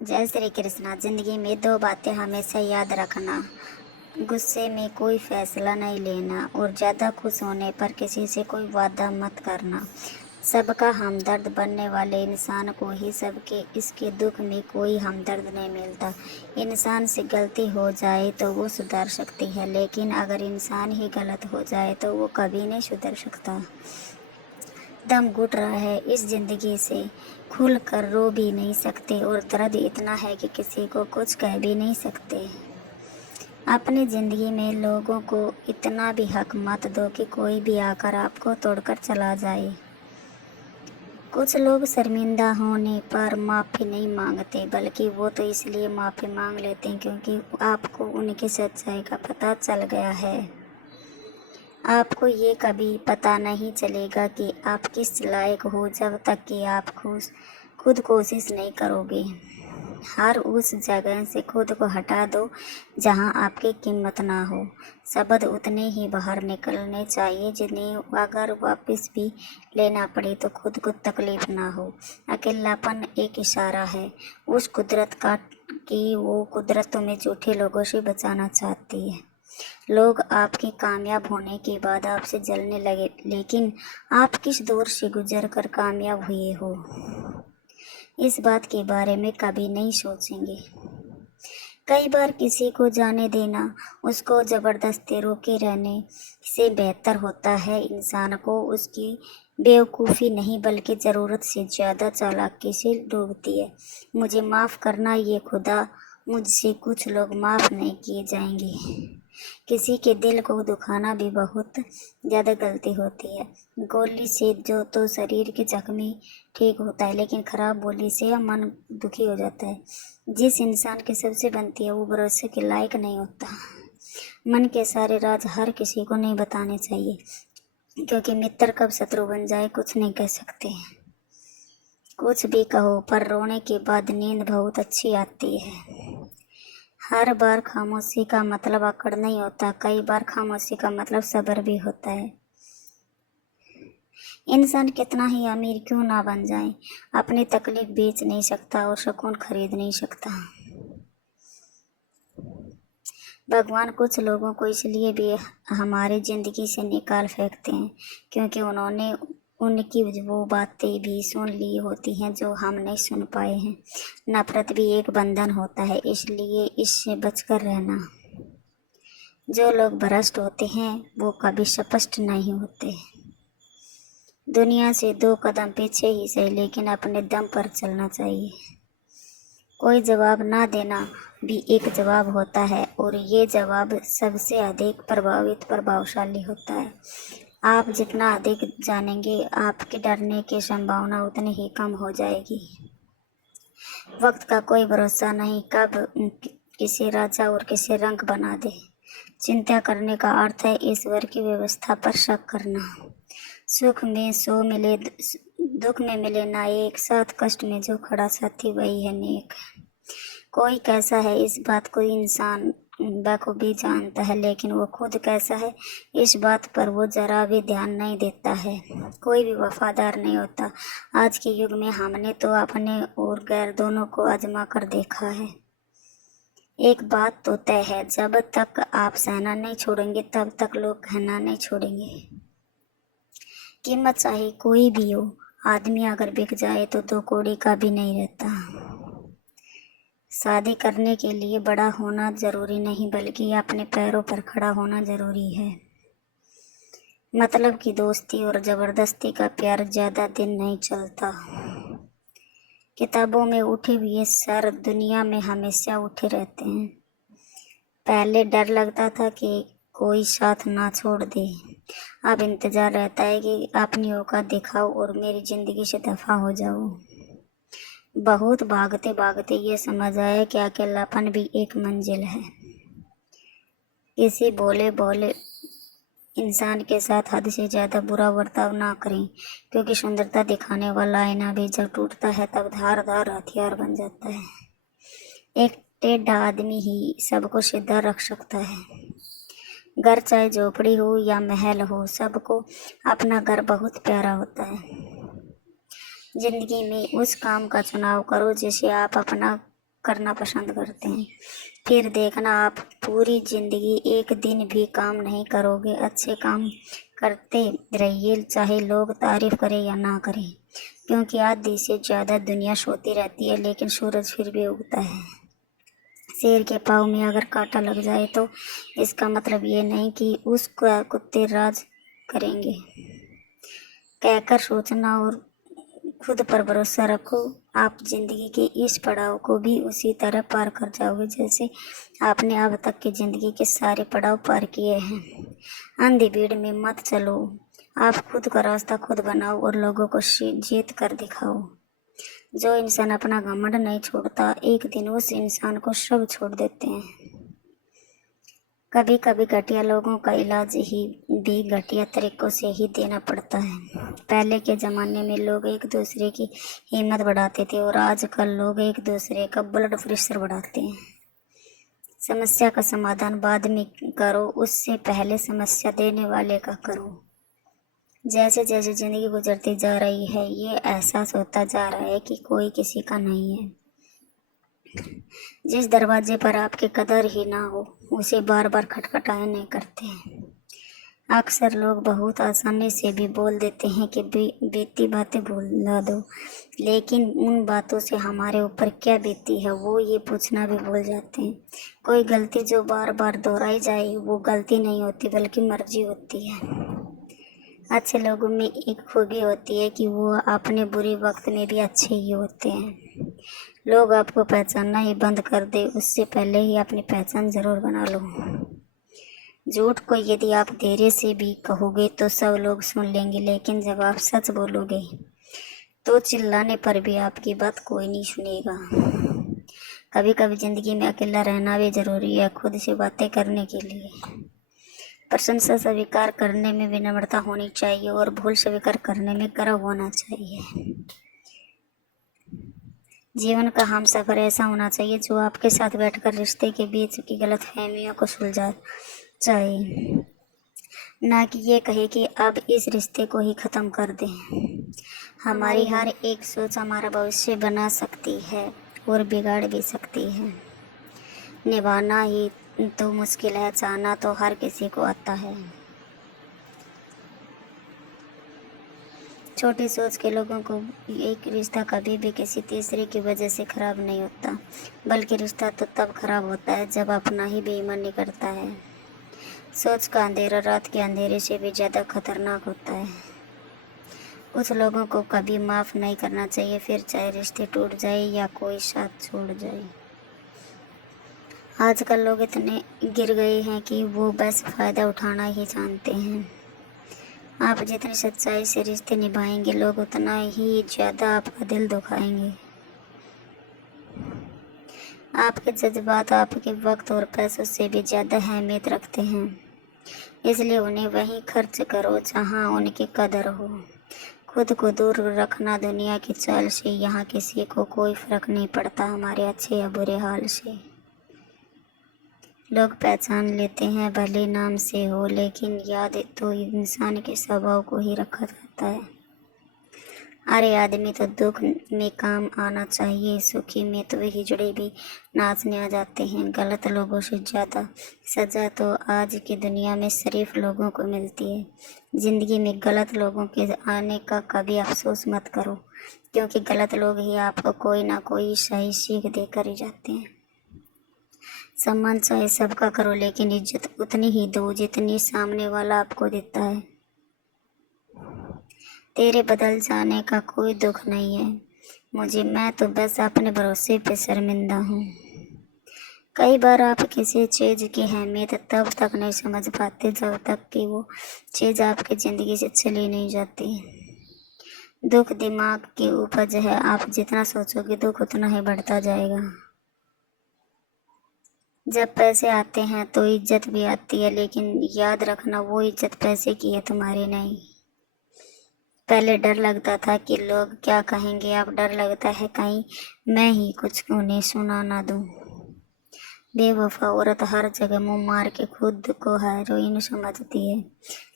जय श्री कृष्णा। जिंदगी में दो बातें हमेशा याद रखना, गुस्से में कोई फैसला नहीं लेना और ज़्यादा खुश होने पर किसी से कोई वादा मत करना। सबका हमदर्द बनने वाले इंसान को ही सबके इसके दुख में कोई हमदर्द नहीं मिलता। इंसान से गलती हो जाए तो वो सुधर सकती है, लेकिन अगर इंसान ही गलत हो जाए तो वो कभी नहीं सुधर सकता। दम घुट रहा है इस जिंदगी से, खुल कर रो भी नहीं सकते और दर्द इतना है कि किसी को कुछ कह भी नहीं सकते। अपनी ज़िंदगी में लोगों को इतना भी हक मत दो कि कोई भी आकर आपको तोड़कर चला जाए। कुछ लोग शर्मिंदा होने पर माफ़ी नहीं मांगते, बल्कि वो तो इसलिए माफ़ी मांग लेते हैं क्योंकि आपको उनकी सच्चाई का पता चल गया है। आपको ये कभी पता नहीं चलेगा कि आप किस लायक हो जब तक कि आप खुद कोशिश नहीं करोगे। हर उस जगह से खुद को हटा दो जहां आपकी कीमत ना हो। शब्द उतने ही बाहर निकलने चाहिए जिन्हें अगर वापस भी लेना पड़े तो खुद को तकलीफ ना हो। अकेलापन एक इशारा है उस कुदरत का कि वो कुदरत तुम्हें झूठे लोगों से बचाना चाहती है। लोग आपके कामयाब होने के बाद आपसे जलने लगे, लेकिन आप किस दौर से गुजर कर कामयाब हुए हो इस बात के बारे में कभी नहीं सोचेंगे। कई बार किसी को जाने देना, उसको ज़बरदस्ती रोके रहने से बेहतर होता है इंसान को उसकी बेवकूफ़ी नहीं बल्कि ज़रूरत से ज़्यादा चालाकी से डूबती है। मुझे माफ़ करना ये खुदा, मुझसे कुछ लोग माफ़ नहीं किए जाएंगे। किसी के दिल को दुखाना भी बहुत ज़्यादा गलती होती है। गोली से जो तो शरीर के जख्मी ठीक होता है, लेकिन खराब बोली से मन दुखी हो जाता है। जिस इंसान की सबसे बनती है वो भरोसे के लायक नहीं होता। मन के सारे राज हर किसी को नहीं बताने चाहिए, क्योंकि मित्र कब शत्रु बन जाए कुछ नहीं कह सकते। कुछ भी कहो, पर रोने के बाद नींद बहुत अच्छी आती है। हर बार खामोशी का मतलब अकड़ नहीं होता, कई बार खामोशी का मतलब सब्र भी होता है। इंसान कितना ही अमीर क्यों ना बन जाए, अपनी तकलीफ बेच नहीं सकता और सुकून खरीद नहीं सकता। भगवान कुछ लोगों को इसलिए भी हमारी ज़िंदगी से निकाल फेंकते हैं क्योंकि उन्होंने उनकी वो बातें भी सुन ली होती हैं जो हम नहीं सुन पाए हैं। नफरत भी एक बंधन होता है, इसलिए इससे बचकर रहना। जो लोग भ्रष्ट होते हैं वो कभी स्पष्ट नहीं होते। दुनिया से दो कदम पीछे ही सही, लेकिन अपने दम पर चलना चाहिए। कोई जवाब ना देना भी एक जवाब होता है और ये जवाब सबसे अधिक प्रभावशाली होता है। आप जितना अधिक जानेंगे, आपके डरने की संभावना उतनी ही कम हो जाएगी। वक्त का कोई भरोसा नहीं, कब किसी राजा और किसी रंग बना दे। चिंता करने का अर्थ है ईश्वर की व्यवस्था पर शक करना। सुख में सो मिले, दुख में मिले ना एक साथ, कष्ट में जो खड़ा साथी वही है नेक। कोई कैसा है इस बात को इंसान बखूबी जानता है, लेकिन वो खुद कैसा है इस बात पर वो जरा भी ध्यान नहीं देता है। कोई भी वफादार नहीं होता। आज के युग में हमने तो अपने और गैर दोनों को आजमा कर देखा है। एक बात तो तय है, जब तक आप सहना नहीं छोड़ेंगे तब तक लोग कहना नहीं छोड़ेंगे। कीमत चाहे कोई भी हो, आदमी अगर बिक जाए तो दो कौड़ी का भी नहीं रहता। शादी करने के लिए बड़ा होना जरूरी नहीं, बल्कि अपने पैरों पर खड़ा होना जरूरी है। मतलब की दोस्ती और जबरदस्ती का प्यार ज्यादा दिन नहीं चलता। किताबों में उठे हुए सर दुनिया में हमेशा उठे रहते हैं। पहले डर लगता था कि कोई साथ ना छोड़ दे, अब इंतजार रहता है कि अपनी औकात दिखाओ और मेरी जिंदगी से दफा हो जाओ। बहुत भागते भागते ये समझ आया कि अकेलापन भी एक मंजिल है। किसी भोले भोले इंसान के साथ हद से ज़्यादा बुरा बर्ताव ना करें, क्योंकि सुंदरता दिखाने वाला आईना भी जब टूटता है तब धारदार हथियार बन जाता है। एक टेढ़ा आदमी ही सबको सीधा रख सकता है। घर चाहे झोपड़ी हो या महल हो, सबको अपना घर बहुत प्यारा होता है। जिंदगी में उस काम का चुनाव करो जिसे आप अपना करना पसंद करते हैं। फिर देखना आप पूरी जिंदगी एक दिन भी काम नहीं करोगे। अच्छे काम करते रहिए, चाहे लोग तारीफ करें या ना करें, क्योंकि आधी से ज़्यादा दुनिया सोती रहती है लेकिन सूरज फिर भी उगता है। शेर के पाँव में अगर कांटा लग जाए तो इसका मतलब ये नहीं कि उसका कुत्ते राज करेंगे। कहकर सोचना और खुद पर भरोसा रखो। आप जिंदगी के इस पड़ाव को भी उसी तरह पार कर जाओगे जैसे आपने अब तक की जिंदगी के सारे पड़ाव पार किए हैं। अंधी भीड़ में मत चलो। आप खुद का रास्ता खुद बनाओ और लोगों को जीत कर दिखाओ। जो इंसान अपना घमंड नहीं छोड़ता, एक दिन उस इंसान को सब छोड़ देते हैं। कभी कभी घटिया लोगों का इलाज ही भी घटिया तरीकों से ही देना पड़ता है। पहले के ज़माने में लोग एक दूसरे की हिम्मत बढ़ाते थे और आजकल लोग एक दूसरे का ब्लड प्रेशर बढ़ाते हैं। समस्या का समाधान बाद में करो, उससे पहले समस्या देने वाले का करो। जैसे जैसे ज़िंदगी गुजरती जा रही है, ये एहसास होता जा रहा है कि कोई किसी का नहीं है। जिस दरवाजे पर आपकी कदर ही ना हो, उसे बार बार खटखटाए नहीं करते हैं। अक्सर लोग बहुत आसानी से भी बोल देते हैं कि बीती बातें भुला दो, लेकिन उन बातों से हमारे ऊपर क्या बीती है वो ये पूछना भी भूल जाते हैं। कोई गलती जो बार बार दोहराई जाए वो गलती नहीं होती बल्कि मर्जी होती है। अच्छे लोगों में एक खूबी होती है कि वो अपने बुरे वक्त में भी अच्छे ही होते हैं। लोग आपको पहचानना ही बंद कर दे, उससे पहले ही अपनी पहचान ज़रूर बना लो। झूठ को यदि आप धीरे से भी कहोगे तो सब लोग सुन लेंगे, लेकिन जब आप सच बोलोगे तो चिल्लाने पर भी आपकी बात कोई नहीं सुनेगा। कभी कभी ज़िंदगी में अकेला रहना भी ज़रूरी है, खुद से बातें करने के लिए। प्रशंसा स्वीकार करने में विनम्रता होनी चाहिए और भूल स्वीकार करने में गर्व होना चाहिए। जीवन का हमसफर ऐसा होना चाहिए जो आपके साथ बैठकर रिश्ते के बीच की गलतफहमियों को सुलझा चाहिए, ना कि ये कहे कि अब इस रिश्ते को ही ख़त्म कर दें। हमारी हर एक सोच हमारा भविष्य बना सकती है और बिगाड़ भी सकती है। निभाना ही तो मुश्किल है, चाहना तो हर किसी को आता है। छोटी सोच के लोगों को एक रिश्ता कभी भी किसी तीसरे की वजह से ख़राब नहीं होता, बल्कि रिश्ता तो तब ख़राब होता है जब अपना ही बेईमानी करता है। सोच का अंधेरा रात के अंधेरे से भी ज़्यादा खतरनाक होता है। कुछ लोगों को कभी माफ़ नहीं करना चाहिए, फिर चाहे रिश्ते टूट जाए या कोई साथ छोड़ जाए। आजकल लोग इतने गिर गए हैं कि वो बस फ़ायदा उठाना ही जानते हैं। आप जितनी सच्चाई से रिश्ते निभाएंगे, लोग उतना ही ज़्यादा आपका दिल दुखाएंगे। आपके जज्बात आपके वक्त और पैसों से भी ज़्यादा अहमियत रखते हैं, इसलिए उन्हें वहीं खर्च करो जहां उनकी कदर हो। खुद को दूर रखना दुनिया की चाल से, यहाँ किसी को कोई फ़र्क नहीं पड़ता हमारे अच्छे या बुरे हाल से। लोग पहचान लेते हैं भले नाम से हो, लेकिन याद तो इंसान के स्वभाव को ही रखा जाता है। अरे आदमी तो दुख में काम आना चाहिए, सुखी में तो हिजड़े भी नाचने आ जाते हैं। गलत लोगों से ज़्यादा सज़ा तो आज की दुनिया में शरीफ लोगों को मिलती है। ज़िंदगी में गलत लोगों के आने का कभी अफसोस मत करो, क्योंकि गलत लोग ही आपको कोई ना कोई सही सीख देकर ही जाते हैं। सम्मान चाहे सबका करो, लेकिन इज्जत उतनी ही दो जितनी सामने वाला आपको देता है। तेरे बदल जाने का कोई दुख नहीं है मैं तो बस अपने भरोसे पे शर्मिंदा हूँ। कई बार आप किसी चीज़ की अहमियत तब तक नहीं समझ पाते जब तक कि वो चीज़ आपकी ज़िंदगी से चली नहीं जाती। दुख दिमाग की उपज है, आप जितना सोचोगे दुख उतना ही बढ़ता जाएगा। जब पैसे आते हैं तो इज्जत भी आती है, लेकिन याद रखना वो इज्जत पैसे की है, तुम्हारी नहीं। पहले डर लगता था कि लोग क्या कहेंगे, अब डर लगता है कहीं मैं ही कुछ उन्हें सुना ना दूं। बेवफा औरत हर जगह मुंह मार के खुद को हीरोइन समझती है,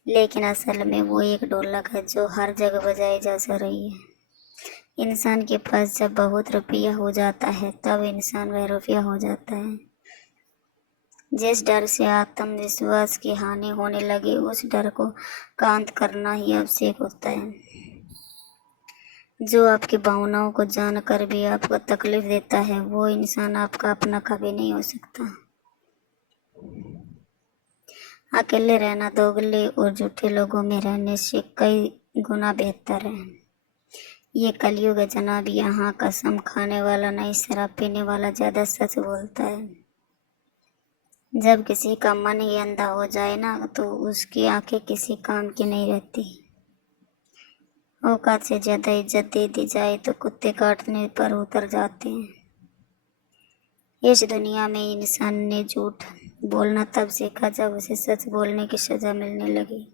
लेकिन असल में वो एक ढोलक है जो हर जगह बजाई जा रही है। इंसान के पास जब बहुत रुपया हो जाता है तब इंसान वह रुपया हो जाता है। जिस डर से आत्मविश्वास की हानि होने लगे उस डर को शांत करना ही आवश्यक होता है। जो आपकी भावनाओं को जानकर भी आपको तकलीफ देता है वो इंसान आपका अपना कभी नहीं हो सकता। अकेले रहना दोगले और झूठे लोगों में रहने से कई गुना बेहतर है। ये कलयुग है जनाब, यहाँ कसम खाने वाला नहीं शराब पीने वाला ज्यादा सच बोलता है। जब किसी का मन ही अंधा हो जाए ना तो उसकी आंखें किसी काम की नहीं रहती। औकात से ज्यादा इज्जत दे दी जाए तो कुत्ते काटने पर उतर जाते हैं। इस दुनिया में इंसान ने झूठ बोलना तब सीखा जब उसे सच बोलने की सजा मिलने लगी।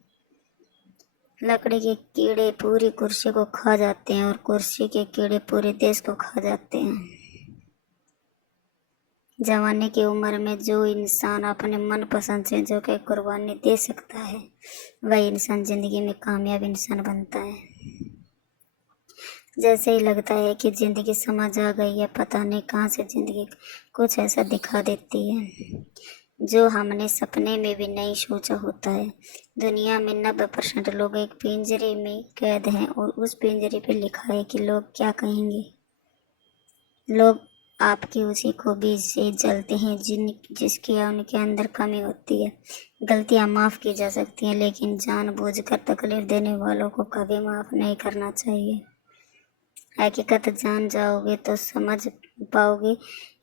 लकड़ी के कीड़े पूरी कुर्सी को खा जाते हैं और कुर्सी के कीड़े पूरे देश को खा जाते हैं। जवानी की उम्र में जो इंसान अपने मनपसंद चीजों की कुर्बानी दे सकता है वह इंसान जिंदगी में कामयाब इंसान बनता है। जैसे ही लगता है कि जिंदगी समझ आ गई है, पता नहीं कहाँ से जिंदगी कुछ ऐसा दिखा देती है जो हमने सपने में भी नहीं सोचा होता है। दुनिया में 90% लोग एक पिंजरे में कैद हैं और उस पिंजरे पे लिखा है कि लोग क्या कहेंगे। लोग आपकी उसी खूबी से जलते हैं जिसकी उनके अंदर कमी होती है। गलतियां माफ़ की जा सकती हैं लेकिन जानबूझकर तकलीफ देने वालों को कभी माफ़ नहीं करना चाहिए। हकीकत जान जाओगे तो समझ पाओगे,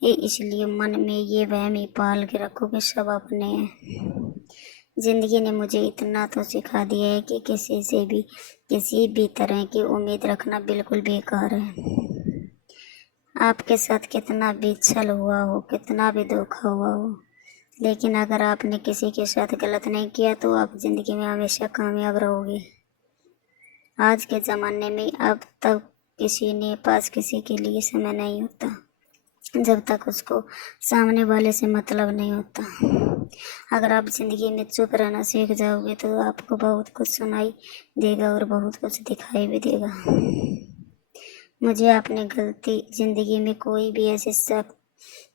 ये इसलिए मन में ये वहम ही पाल के रखो कि सब अपने हैं। जिंदगी ने मुझे इतना तो सिखा दिया है कि किसी से भी किसी भी तरह की उम्मीद रखना बिल्कुल बेकार है। आपके साथ कितना भी छल हुआ हो, कितना भी धोखा हुआ हो, लेकिन अगर आपने किसी के साथ गलत नहीं किया तो आप जिंदगी में हमेशा कामयाब रहोगे। आज के ज़माने में अब तक किसी ने पास किसी के लिए समय नहीं होता जब तक उसको सामने वाले से मतलब नहीं होता। अगर आप जिंदगी में चुप रहना सीख जाओगे तो आपको बहुत कुछ सुनाई देगा और बहुत कुछ दिखाई भी देगा। मुझे अपनी गलती जिंदगी में कोई भी ऐसी शख्स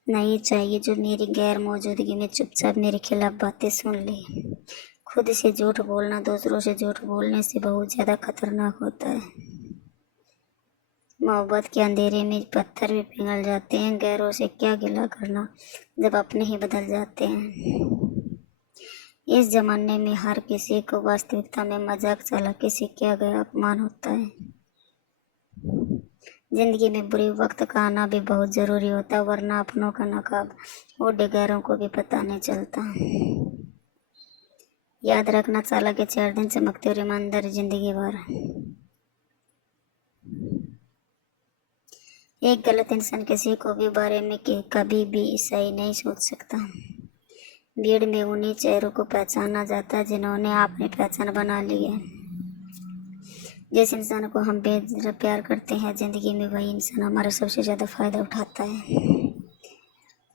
नहीं चाहिए जो मेरी गैर मौजूदगी में चुपचाप मेरे खिलाफ बातें सुन ले। खुद से झूठ बोलना दूसरों से झूठ बोलने से बहुत ज़्यादा खतरनाक होता है। मोहब्बत के अंधेरे में पत्थर भी पिघल जाते हैं। गैरों से क्या गिला करना जब अपने ही बदल जाते हैं। इस जमाने में हर किसी को वास्तविकता में मजाक चालाकी से किया गया अपमान होता है। जिंदगी में बुरे वक्त का आना भी बहुत ज़रूरी होता है, वरना अपनों का नकाब और गैरों को भी पता नहीं चलता। याद रखना, चालाकी 4 दिन चमकती और ईमानदारी जिंदगी भर। एक गलत इंसान किसी को भी बारे में कभी भी सही नहीं सोच सकता। भीड़ में उन्हीं चेहरों को पहचाना जाता है जिन्होंने अपनी पहचान बना ली है। जिस इंसान को हम बेजरा प्यार करते हैं जिंदगी में वही इंसान हमारा सबसे ज़्यादा फ़ायदा उठाता है,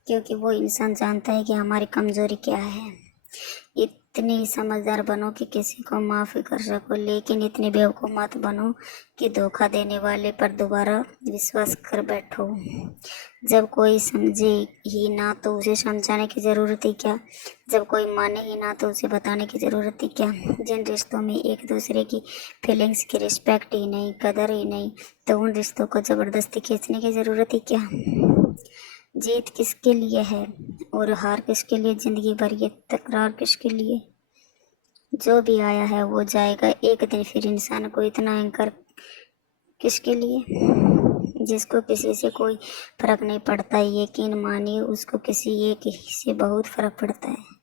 क्योंकि वो इंसान जानता है कि हमारी कमज़ोरी क्या है। इतनी समझदार बनो कि किसी को माफ़ कर सको, लेकिन इतनी बेवकूफ़ मत बनो कि धोखा देने वाले पर दोबारा विश्वास कर बैठो। जब कोई समझे ही ना तो उसे समझाने की ज़रूरत ही क्या। जब कोई माने ही ना तो उसे बताने की ज़रूरत ही क्या। जिन रिश्तों में एक दूसरे की फीलिंग्स की रिस्पेक्ट ही नहीं, कदर ही नहीं, तो उन रिश्तों को ज़बरदस्ती खींचने की ज़रूरत ही क्या। जीत किसके लिए है और हार किसके लिए, जिंदगी भर ये तकरार किसके लिए। जो भी आया है वो जाएगा एक दिन, फिर इंसान को इतना अहंकार किसके लिए। जिसको किसी से कोई फर्क नहीं पड़ता, यकीन मानिए उसको किसी एक से बहुत फर्क पड़ता है।